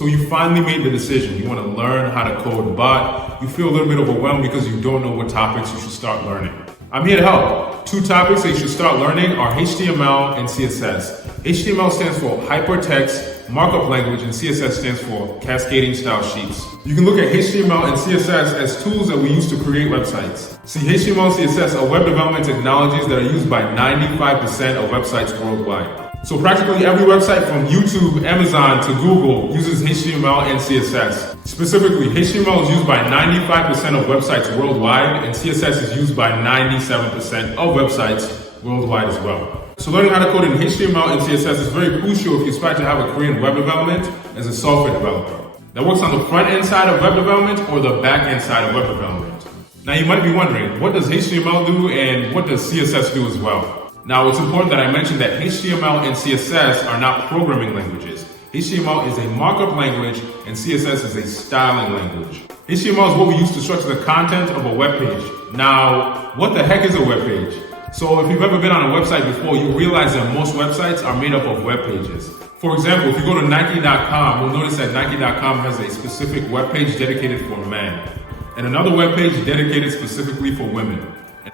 So you finally made the decision. You want to learn how to code, but you feel a little bit overwhelmed because you don't know what topics you should start learning. I'm here to help. 2 topics that you should start learning are HTML and CSS. HTML stands for Hypertext Markup Language, and CSS stands for Cascading Style Sheets. You can look at HTML and CSS as tools that we use to create websites. See, HTML and CSS are web development technologies that are used by 95% of websites worldwide. So practically every website from YouTube, Amazon to Google uses HTML and CSS. Specifically, HTML is used by 95% of websites worldwide, and CSS is used by 97% of websites worldwide as well. So learning how to code in HTML and CSS is very crucial if you aspire to have a career in web development as a software developer that works on the front end side of web development or the back end side of web development. Now you might be wondering, what does HTML do and what does CSS do as well? Now, it's important that I mention that HTML and CSS are not programming languages. HTML is a markup language and CSS is a styling language. HTML is what we use to structure the content of a web page. Now, what the heck is a web page? So if you've ever been on a website before, you realize that most websites are made up of web pages. For example, if you go to Nike.com, you'll notice that Nike.com has a specific web page dedicated for men and another web page dedicated specifically for women.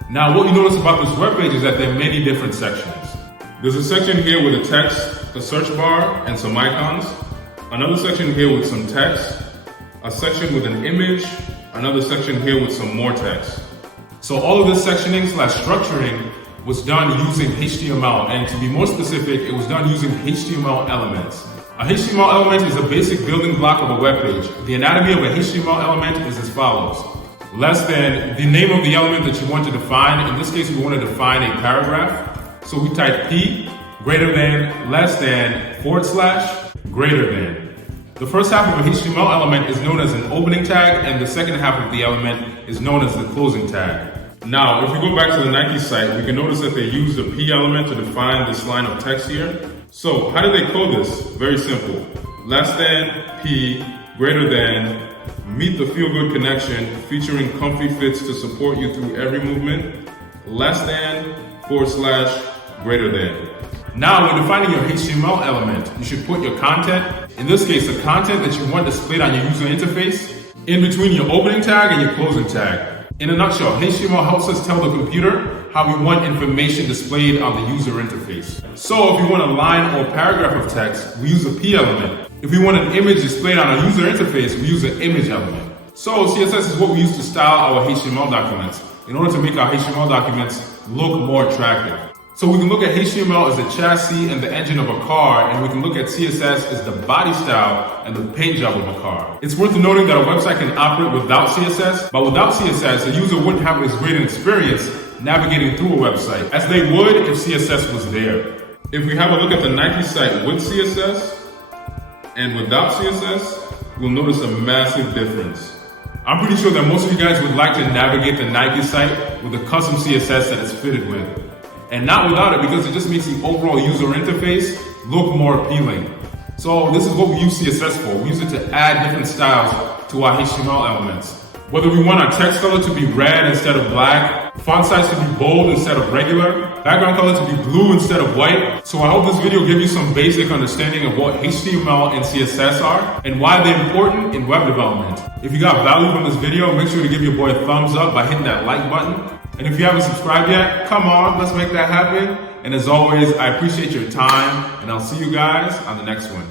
Now, what you notice about this web page is that there are many different sections. There's a section here with a text, a search bar, and some icons. Another section here with some text. A section with an image. Another section here with some more text. So all of this sectioning / structuring was done using HTML, and to be more specific, it was done using HTML elements. A HTML element is a basic building block of a web page. The anatomy of a HTML element is as follows. Less than the name of the element that you want to define. In this case, we want to define a paragraph. So we type P greater than, less than, / greater than. The first half of a HTML element is known as an opening tag, and the second half of the element is known as the closing tag. Now, if we go back to the Nike site, we can notice that they use the P element to define this line of text here. So how do they code this? Very simple. Less than, P, greater than, meet the feel-good connection, featuring comfy fits to support you through every movement, less than, / greater than. Now, when defining your HTML element, you should put your content, in this case, the content that you want displayed on your user interface, in between your opening tag and your closing tag. In a nutshell, HTML helps us tell the computer how we want information displayed on the user interface. So if we want a line or paragraph of text, we use a P element. If we want an image displayed on our user interface, we use an image element. So CSS is what we use to style our HTML documents in order to make our HTML documents look more attractive. So we can look at HTML as the chassis and the engine of a car, and we can look at CSS as the body style and the paint job of a car. It's worth noting that a website can operate without CSS, but without CSS, a user wouldn't have as great an experience navigating through a website as they would if CSS was there. If we have a look at the Nike site with CSS and without CSS, we'll notice a massive difference. I'm pretty sure that most of you guys would like to navigate the Nike site with a custom CSS that it's fitted with. And not without it, because it just makes the overall user interface look more appealing. So this is what we use CSS for. We use it to add different styles to our HTML elements. Whether we want our text color to be red instead of black, font size to be bold instead of regular, background color to be blue instead of white. So I hope this video gave you some basic understanding of what HTML and CSS are and why they're important in web development. If you got value from this video, make sure to give your boy a thumbs up by hitting that like button. And if you haven't subscribed yet, come on, let's make that happen. And as always, I appreciate your time, and I'll see you guys on the next one.